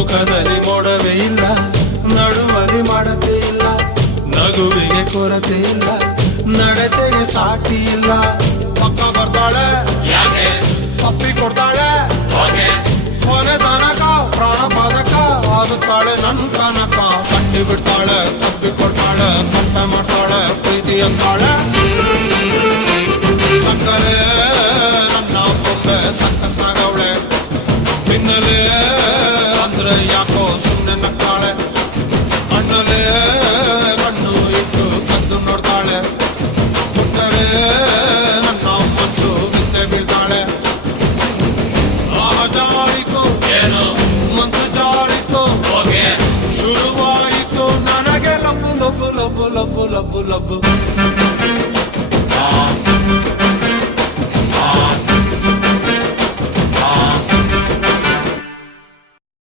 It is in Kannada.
ಮುಖದಲ್ಲಿ ಮೊಡವೆ ಇಲ್ಲ, ನಡುವಲ್ಲಿ ಮಾಡತೆ ಇಲ್ಲ, ನಗುವಿಗೆ ಕೊರತೆ ಇಲ್ಲ, ನಡತೆಗೆ ಸಾಟಿ ಇಲ್ಲ. ಪಕ್ಕ ಬರ್ತಾಳೆ ಯಾಕೆ, ಪಪ್ಪಿ ಕೊಡ್ತಾಳೆ ಹಾಗೆ, ಕೊನೆ ತನಕ ಪ್ರಾಣ ಬಾಧಕ ಆಗುತ್ತಾಳೆ ನನ್ನ ತನಕ. ಕಟ್ಟಿ ಬಿಡ್ತಾಳೆ, ತಪ್ಪಿ ಕೊಡ್ತಾಳೆ, ಕಟ್ಟ ಮಾಡ್ತಾಳೆ, ಪ್ರೀತಿ ಅಂತಾಳೆ. ಸಕ್ಕರೆ ನನ್ನ ಬೊಬ್ಬೆ ಸಕ್ಕತ್ತಾಗವಳೆ, ಮಿನ್ನಲೆ ಅಂದ್ರೆ ಯಾಕೋ ಸುಮ್ಮನೆ ನಗ್ತಾಳೆ. ಅಣ್ಣಲೆ ಕಣ್ಣು ಇಟ್ಟು ಕದ್ದು ನೋಡ್ತಾಳೆ, ಪುಟ್ಟರೆ ನನ್ನ ಮನ್ಸು ಬಿತ್ತೆ ಬೀಳ್ತಾಳೆ. ಜಾರಿತು ಏನು ಮನ್ಸು ಜಾರಿತು ಹೋಗೆ, ಶುರುವಾಯಿತು ನನಗೆ love love love love love love.